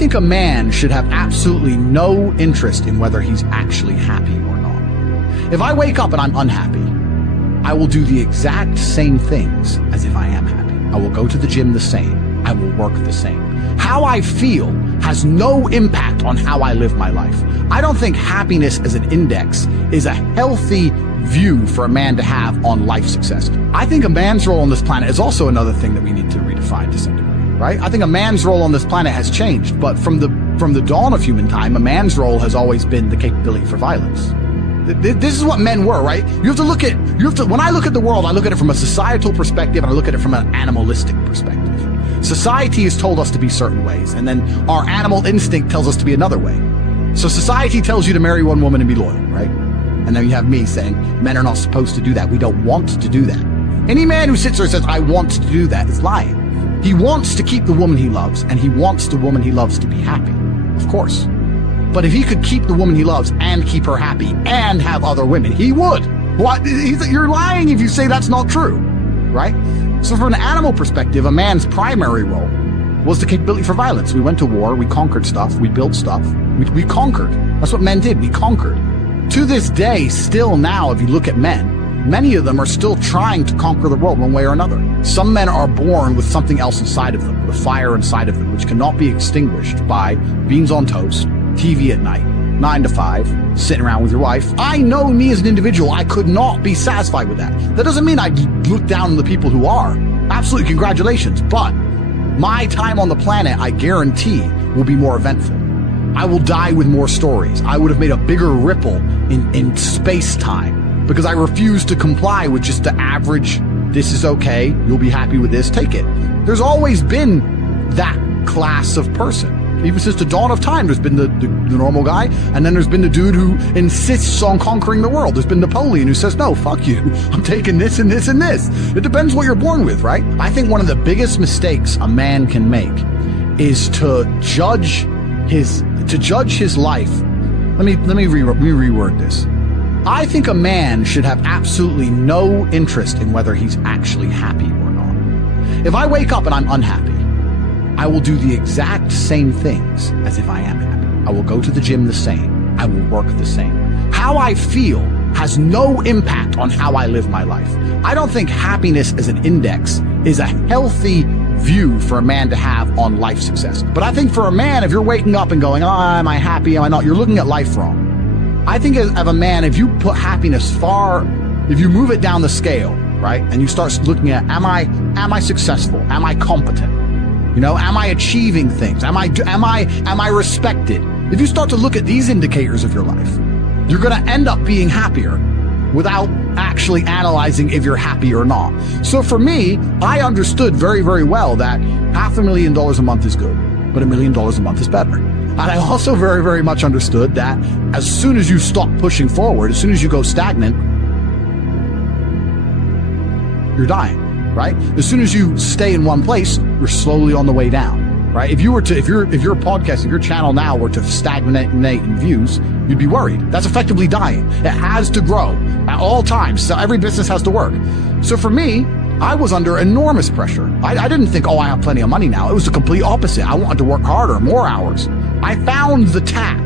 think a man should have absolutely no interest in whether he's actually happy or not. If I wake up and I'm unhappy, I will do the exact same things as if I am happy. I will go to the gym the same. I will work the same. How I feel has no impact on how I live my life. I don't think happiness as an index is a healthy view for a man to have on life success. I think a man's role on this planet is also another thing that we need to redefine to some degree. Right? I think a man's role on this planet has changed, but from the dawn of human time, a man's role has always been the capability for violence. This is what men were, right? When I look at the world, I look at it from a societal perspective and I look at it from an animalistic perspective. Society has told us to be certain ways, and then our animal instinct tells us to be another way. So society tells you to marry one woman and be loyal, right? And then you have me saying, men are not supposed to do that. We don't want to do that. Any man who sits there and says, I want to do that is lying. He wants to keep the woman he loves, and he wants the woman he loves to be happy, of course. But if he could keep the woman he loves and keep her happy and have other women, he would. What? You're lying if you say that's not true, right? So from an animal perspective, a man's primary role was the capability for violence. We went to war, we conquered stuff, we built stuff, we conquered. That's what men did, we conquered. To this day, still now, if you look at men, many of them are still trying to conquer the world one way or another. Some men are born with something else inside of them, with a fire inside of them, which cannot be extinguished by beans on toast, TV at night, 9 to 5, sitting around with your wife. I know me as an individual, I could not be satisfied with that. That doesn't mean I look down on the people who are. Absolutely, congratulations. But my time on the planet, I guarantee, will be more eventful. I will die with more stories. I would have made a bigger ripple in space-time because I refuse to comply with just the average, this is okay, you'll be happy with this, take it. There's always been that class of person. Even since the dawn of time, there's been the normal guy, and then there's been the dude who insists on conquering the world. There's been Napoleon who says, no, fuck you, I'm taking this and this and this. It depends what you're born with, right? I think one of the biggest mistakes a man can make is to judge his life. Let me reword this. I think a man should have absolutely no interest in whether he's actually happy or not. If I wake up and I'm unhappy, I will do the exact same things as if I am happy. I will go to the gym the same. I will work the same. How I feel has no impact on how I live my life. I don't think happiness as an index is a healthy view for a man to have on life success. But I think for a man, if you're waking up and going, am I happy, am I not, you're looking at life wrong. I think of a man, if you put happiness if you move it down the scale, right, and you start looking at, am I successful? Am I competent? You know, am I achieving things? Am I respected? If you start to look at these indicators of your life, you're going to end up being happier without actually analyzing if you're happy or not. So for me, I understood very, very well that $500,000 a month is good, but $1 million a month is better. And I also very, very much understood that as soon as you stop pushing forward, as soon as you go stagnant, you're dying, right? As soon as you stay in one place, you're slowly on the way down, right? If your podcast, if your channel now were to stagnate in views, you'd be worried. That's effectively dying. It has to grow at all times. So every business has to work. So for me, I was under enormous pressure. I didn't think, I have plenty of money now. It was the complete opposite. I wanted to work harder, more hours. I found the tap.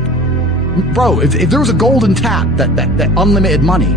Bro, if there was a golden tap that unlimited money,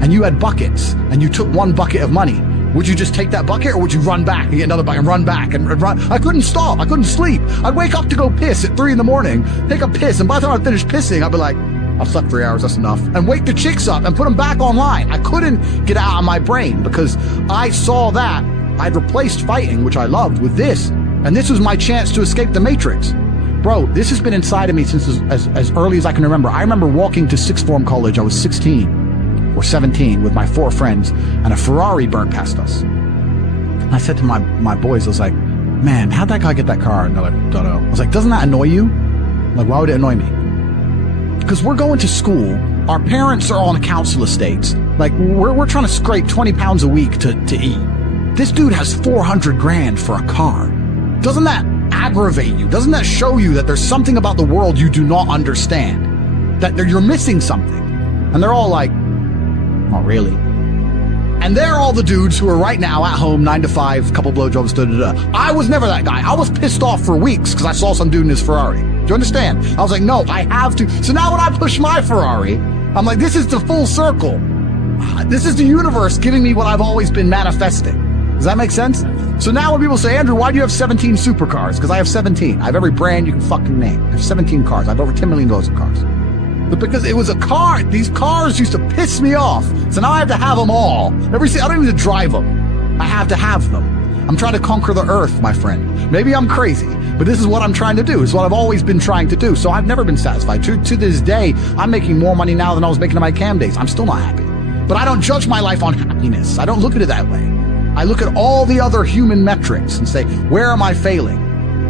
and you had buckets, and you took one bucket of money, would you just take that bucket, or would you run back and get another bucket and run back and run? I couldn't stop. I couldn't sleep. I'd wake up to go piss at 3 a.m, take a piss, and by the time I finished pissing, I'd be like, I've slept 3 hours, that's enough. And wake the chicks up and put them back online. I couldn't get out of my brain because I saw that I'd replaced fighting, which I loved, with this. And this was my chance to escape the Matrix. Bro, this has been inside of me since as early as I can remember. I remember walking to sixth form college. I was 16 or 17 with my 4 friends, and a Ferrari burnt past us. And I said to my boys, I was like, man, how'd that guy get that car? And they're like, don't know. I was like, doesn't that annoy you? I'm like, why would it annoy me? Because we're going to school. Our parents are on council estates. Like, we're trying to scrape 20 pounds a week to eat. This dude has 400 grand for a car. Doesn't that aggravate you? Doesn't that show you that there's something about the world you do not understand? That you're missing something? And they're all like, not really. And they're all the dudes who are right now at home, 9 to 5, couple blowjobs, da-da-da. I was never that guy. I was pissed off for weeks because I saw some dude in his Ferrari. Do you understand? I was like, no, I have to. So now when I push my Ferrari, I'm like, this is the full circle. This is the universe giving me what I've always been manifesting. Does that make sense? So now when people say, Andrew, why do you have 17 supercars? Because I have 17. I have every brand you can fucking name. I have 17 cars. I have over $10 million in cars. But because it was a car, these cars used to piss me off. So now I have to have them all. I don't even need to drive them. I have to have them. I'm trying to conquer the earth, my friend. Maybe I'm crazy, but this is what I'm trying to do. It's what I've always been trying to do. So I've never been satisfied. To this day, I'm making more money now than I was making in my cam days. I'm still not happy. But I don't judge my life on happiness. I don't look at it that way. I look at all the other human metrics and say, where am I failing?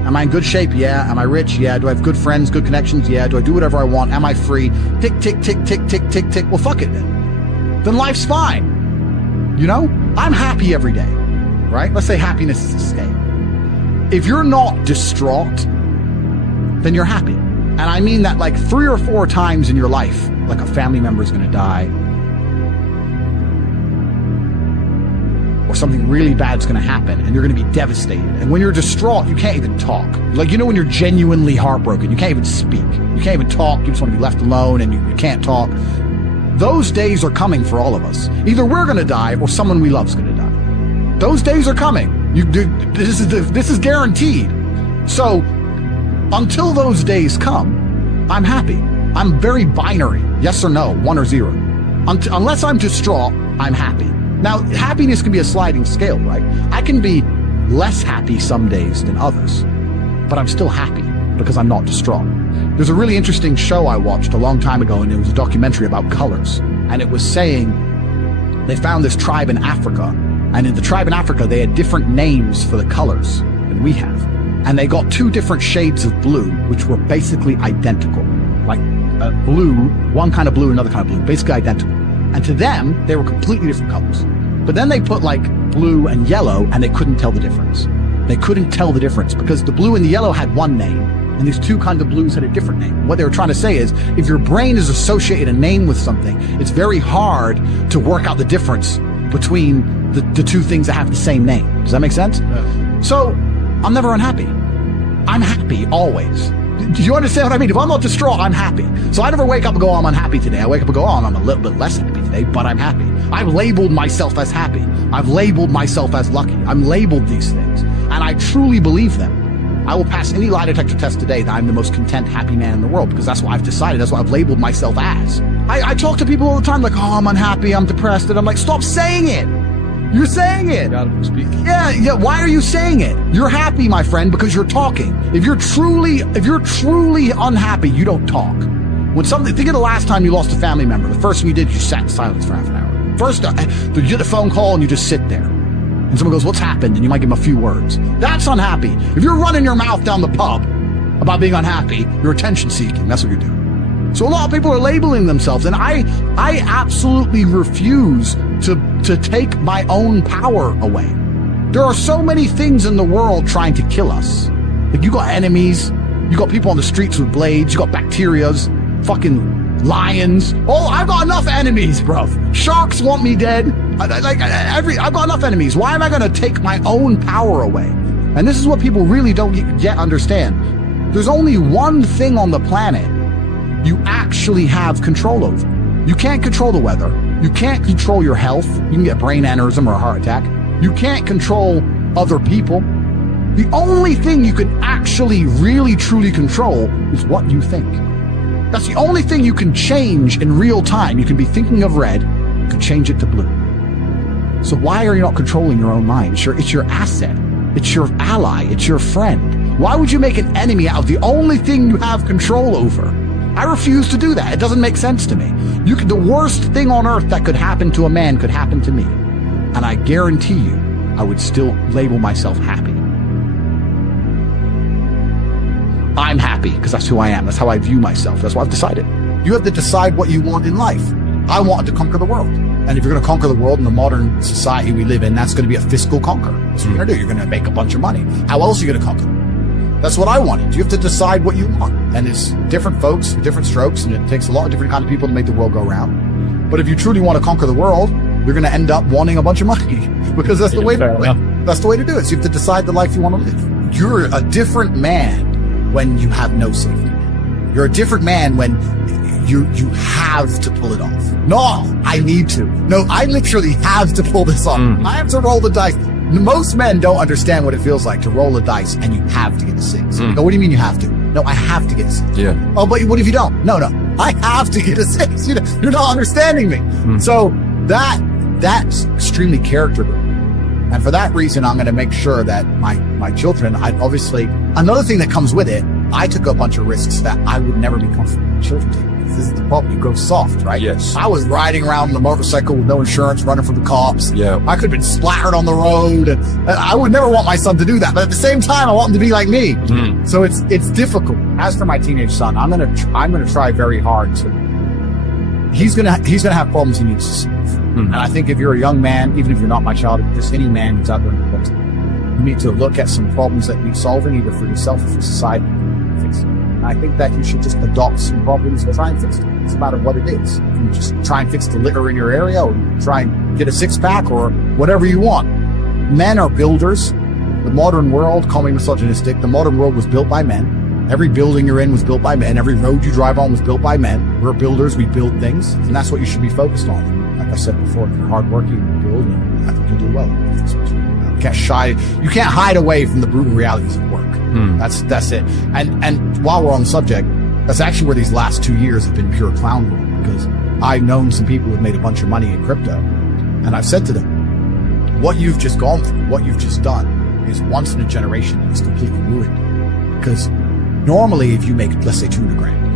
Am I in good shape? Yeah. Am I rich? Yeah. Do I have good friends, good connections? Yeah. Do I do whatever I want? Am I free? Tick, tick, tick, tick, tick, tick, tick. Well, fuck it then. Then life's fine. You know? I'm happy every day, right? Let's say happiness is a scale. If you're not distraught, then you're happy. And I mean that like 3 or 4 times in your life, like a family member is going to die, or something really bad's going to happen and you're going to be devastated. And when you're distraught, you can't even talk. Like, you know, when you're genuinely heartbroken, you can't even speak. You can't even talk. You just want to be left alone and you can't talk. Those days are coming for all of us. Either we're going to die or someone we love is going to die. Those days are coming. This is guaranteed. So until those days come, I'm happy. I'm very binary. Yes or no, 1 or 0. Unless I'm distraught, I'm happy. Now, happiness can be a sliding scale, right? I can be less happy some days than others, but I'm still happy because I'm not distraught. There's a really interesting show I watched a long time ago, and it was a documentary about colors. And it was saying they found this tribe in Africa, and in the tribe in Africa, they had different names for the colors than we have. And they got 2 different shades of blue, which were basically identical. Like blue, one kind of blue, another kind of blue, basically identical. And to them, they were completely different colors. But then they put like blue and yellow, and they couldn't tell the difference. They couldn't tell the difference because the blue and the yellow had one name, and these 2 kinds of blues had a different name. What they were trying to say is, if your brain is associating a name with something, it's very hard to work out the difference between the 2 things that have the same name. Does that make sense? Yeah. So I'm never unhappy. I'm happy always. Do you understand what I mean? If I'm not distraught, I'm happy. So I never wake up and go, oh, I'm unhappy today. I wake up and go, oh, I'm a little bit less happy today, but I'm happy. I've labeled myself as happy. I've labeled myself as lucky. I'm labeled these things, and I truly believe them. I will pass any lie detector test today that I'm the most content, happy man in the world, because that's what I've decided. That's what I've labeled myself as. I talk to people all the time like, oh, I'm unhappy, I'm depressed, and I'm like, stop saying it. You're saying it. Gotta speak. Yeah. Why are you saying it? You're happy, my friend, because you're talking. If you're truly unhappy, you don't talk. Think of the last time you lost a family member. The first thing you did, you sat in silence for half an hour. First, you get a phone call and you just sit there. And someone goes, what's happened? And you might give them a few words. That's unhappy. If you're running your mouth down the pub about being unhappy, you're attention seeking. That's what you're doing. So a lot of people are labeling themselves, and I absolutely refuse to take my own power away. There are so many things in the world trying to kill us. Like, you got enemies, you got people on the streets with blades, you got bacterias, fucking lions. Oh, I've got enough enemies, bruv. Sharks want me dead. I've got enough enemies. Why am I going to take my own power away? And this is what people really don't yet understand. There's only one thing on the planet you actually have control over. You can't control the weather. You can't control your health. You can get a brain aneurysm or a heart attack. You can't control other people. The only thing you can actually really truly control is what you think. That's the only thing you can change in real time. You can be thinking of red, you can change it to blue. So why are you not controlling your own mind? It's your asset. It's your ally. It's your friend. Why would you make an enemy out of the only thing you have control over? I refuse to do that. It doesn't make sense to me. The worst thing on earth that could happen to a man could happen to me. And I guarantee you, I would still label myself happy. I'm happy because that's who I am. That's how I view myself. That's what I've decided. You have to decide what you want in life. I want to conquer the world. And if you're going to conquer the world in the modern society we live in, that's going to be a fiscal conquer. That's what you're going to do. You're going to make a bunch of money. How else are you going to conquer? That's what I wanted. You have to decide what you want. And it's different folks, different strokes, and it takes a lot of different kind of people to make the world go round. But if you truly want to conquer the world, you're going to end up wanting a bunch of money because that's the way to do it. That's the way to do it. So you have to decide the life you want to live. You're a different man when you have no safety net. You're a different man when you have to pull it off. No, I need to. No, I literally have to pull this off. I have to roll the dice. Most men don't understand what it feels like to roll the dice and you have to get a 6. No, what do you mean you have to? No, I have to get a 6. Yeah. Oh, but what if you don't? No, I have to get a 6. You're not understanding me. So that's extremely character building. And for that reason, I'm going to make sure that my children, another thing that comes with it, I took a bunch of risks that I would never be comfortable with children taking. This is the problem. You grow soft, right? Yes. I was riding around on a motorcycle with no insurance, running from the cops. Yeah. I could have been splattered on the road. And I would never want my son to do that. But at the same time, I want him to be like me. So it's difficult. As for my teenage son, I'm gonna try very hard to. He's gonna have problems he needs to solve. And I think if you're a young man, even if you're not my child, if just any man who's out there in the world, you need to look at some problems that need solving, either for yourself or for society. And I think that you should just adopt some problems and try and fix them. It's no matter what it is. You just try and fix the litter in your area, or try and get a 6-pack, or whatever you want. Men are builders. The modern world, call me misogynistic, the modern world was built by men. Every building you're in was built by men. Every road you drive on was built by men. We're builders. We build things. And that's what you should be focused on. And like I said before, if you're hardworking, you build, and I think you'll do well. That's what you can't you can't hide away from the brutal realities of work. That's it. And while we're on the subject, that's actually where these last 2 years have been pure clown world, because I've known some people who've made a bunch of money in crypto, and I've said to them, what you've just gone through, what you've just done is once in a generation, and it's completely ruined. Because normally if you make, let's say, 200 grand,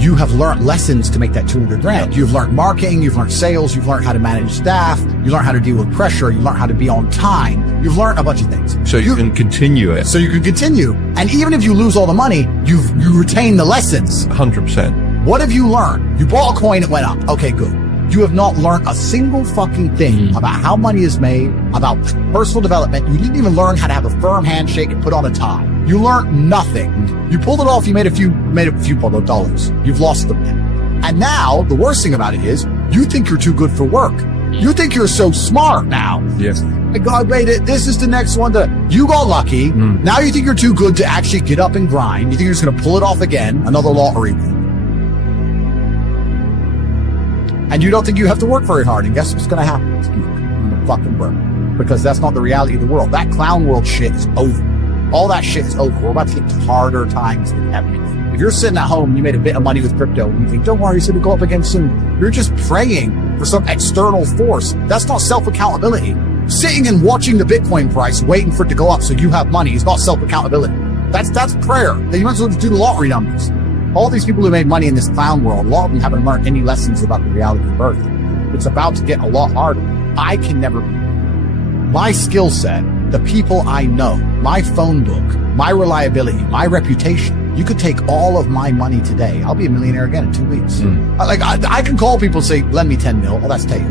you have learned lessons to make that 200 grand. You've learned marketing, you've learned sales, you've learned how to manage staff, you learn how to deal with pressure, you learn how to be on time, you've learned a bunch of things. So you can continue it. So you can continue. And even if you lose all the money, you retain the lessons. 100%. What have you learned? You bought a coin, it went up. Okay, good. You have not learned a single fucking thing about how money is made, about personal development. You didn't even learn how to have a firm handshake and put on a tie. You learned nothing. You pulled it off. You made a few dollars. You've lost them now. And now the worst thing about it is you think you're too good for work. You think you're so smart now. Yes. God made it. This is the next one. You got lucky. Now you think you're too good to actually get up and grind. You think you're just going to pull it off again. Another lottery. And you don't think you have to work very hard. And guess what's going to happen? It's going to fucking broke. Because that's not the reality of the world. That clown world shit is over. All that shit is over. We're about to get to harder times than ever. If you're sitting at home, you made a bit of money with crypto, and you think, don't worry, it's going to go up again soon. You're just praying for some external force. That's not self-accountability. Sitting and watching the Bitcoin price, waiting for it to go up so you have money, is not self-accountability. That's prayer. You might as well just do the lottery numbers. All these people who made money in this clown world, a lot of them haven't learned any lessons about the reality of birth. It's about to get a lot harder. I can never. My skill set, the people I know, my phone book, my reliability, my reputation. You could take all of my money today. I'll be a millionaire again in 2 weeks. I can call people and say, lend me 10 mil. Oh, that's Tate.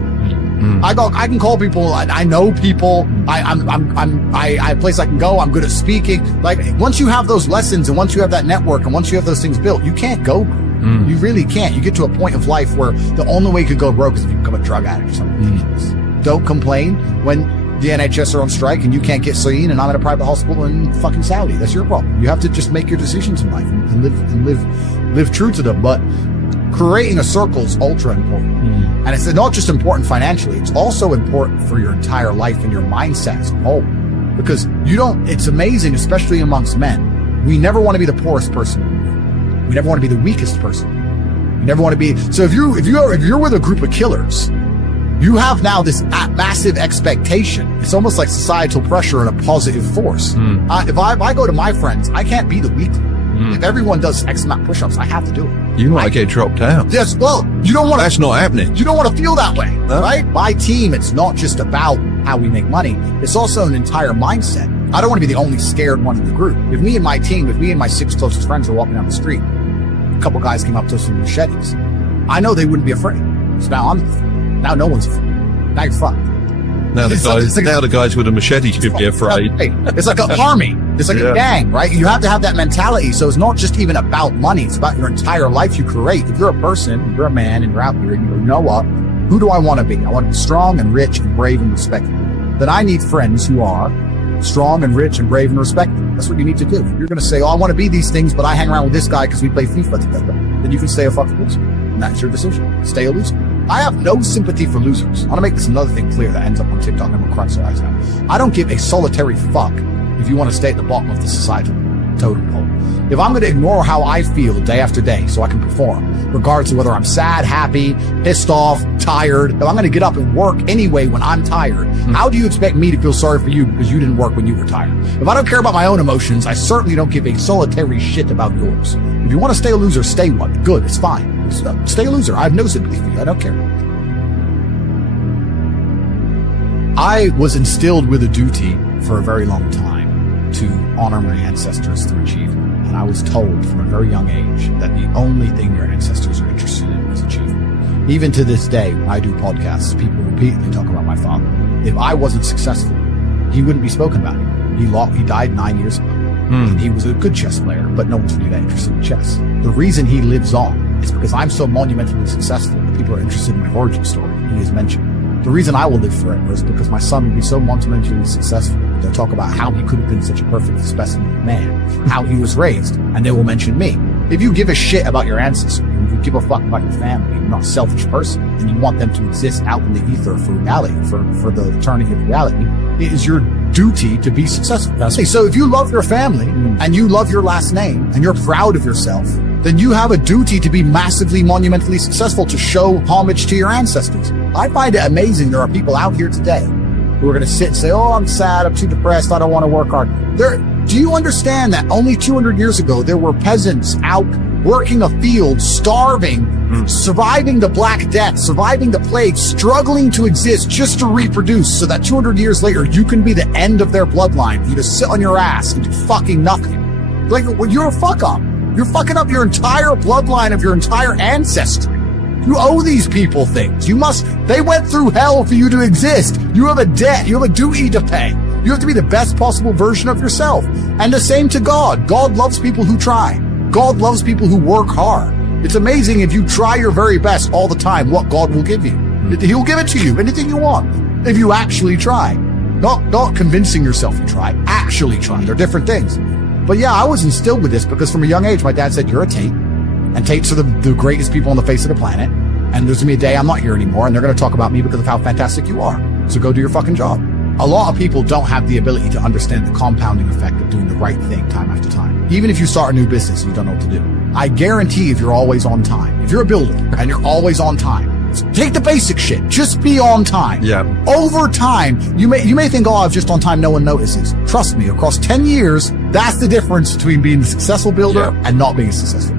I can call people. I know people. I have a place I can go. I'm good at speaking. Like, once you have those lessons and once you have that network and once you have those things built, you can't go broke. You really can't. You get to a point of life where the only way you could go broke is if you become a drug addict or something ridiculous. Don't complain when the NHS are on strike and you can't get seen and I'm in a private hospital in fucking Saudi. That's your problem. You have to just make your decisions in life and live true to them. But creating a circle is ultra important. And it's not just important financially, it's also important for your entire life and your mindset as a whole. Because it's amazing, especially amongst men. We never want to be the poorest person. We never want to be the weakest person. We never want to be, so if you're with a group of killers, you have now this massive expectation. It's almost like societal pressure and a positive force. If I go to my friends, I can't be the weak one. If everyone does X amount of push-ups, I have to do it. You might get dropped out. Yes, well, you don't want to. That's not happening. You don't want to feel that way, right? My team, it's not just about how we make money. It's also an entire mindset. I don't want to be the only scared one in the group. If me and my team, if me and my 6 closest friends are walking down the street, a couple guys came up to us with machetes, I know they wouldn't be afraid. So now no one's afraid. Now you're fucked. Now the guys with a machete should be afraid. It's like an army. It's like a gang, right? You have to have that mentality. So it's not just even about money. It's about your entire life you create. If you're a person, if you're a man, and you're out here, and you know what? Who do I want to be? I want to be strong and rich and brave and respected. Then I need friends who are strong and rich and brave and respected. That's what you need to do. If you're going to say, oh, I want to be these things, but I hang around with this guy because we play FIFA together, then you can stay a fucking loser. And that's your decision. Stay a loser. I have no sympathy for losers. I want to make this another thing clear that ends up on TikTok and will cry so eyes out. I don't give a solitary fuck if you want to stay at the bottom of the societal totem pole. If I'm going to ignore how I feel day after day so I can perform, regardless of whether I'm sad, happy, pissed off, tired, if I'm going to get up and work anyway when I'm tired, how do you expect me to feel sorry for you because you didn't work when you were tired? If I don't care about my own emotions, I certainly don't give a solitary shit about yours. If you want to stay a loser, stay one. Good, it's fine. Stay a loser. I have no sympathy for you. I don't care. I was instilled with a duty for a very long time to honor my ancestors through achievement. And I was told from a very young age that the only thing your ancestors are interested in is achievement. Even to this day, when I do podcasts, people repeatedly talk about my father. If I wasn't successful, he wouldn't be spoken about. He died 9 years ago. And he was a good chess player, but no one's really that interested in chess. The reason he lives on is because I'm so monumentally successful that people are interested in my origin story. He is mentioned. The reason I will live forever is because my son will be so monumentally successful. They'll talk about how he could have been such a perfect specimen of man, how he was raised, and they will mention me. If you give a shit about your ancestors, if you give a fuck about your family, you're not a selfish person, and you want them to exist out in the ether for reality, for the eternity of reality, it is your duty to be successful. So if you love your family, and you love your last name, and you're proud of yourself, then you have a duty to be massively, monumentally successful, to show homage to your ancestors. I find it amazing there are people out here today who are going to sit and say, oh, I'm sad, I'm too depressed, I don't want to work hard. Do you understand that only 200 years ago, there were peasants out working a field, starving, surviving the Black Death, surviving the plague, struggling to exist just to reproduce so that 200 years later, you can be the end of their bloodline. You just sit on your ass and do fucking nothing. Like, well, you're a fuck up. You're fucking up your entire bloodline of your entire ancestry. You owe these people things. They went through hell for you to exist. You have a debt. You have a duty to pay. You have to be the best possible version of yourself. And the same to God. God loves people who try. God loves people who work hard. It's amazing if you try your very best all the time, what God will give you. He'll give it to you, anything you want, if you actually try. Not convincing yourself you try, actually try. They're different things. But yeah, I was instilled with this because from a young age, my dad said, you're a Tate. And Tates are the greatest people on the face of the planet. And there's going to be a day I'm not here anymore, and they're going to talk about me because of how fantastic you are. So go do your fucking job. A lot of people don't have the ability to understand the compounding effect of doing the right thing time after time. Even if you start a new business and you don't know what to do. I guarantee if you're always on time, if you're a builder and you're always on time, take the basic shit. Just be on time. Yeah. Over time, you may think, oh, I'm just on time, no one notices. Trust me, across 10 years, that's the difference between being a successful builder and not being successful.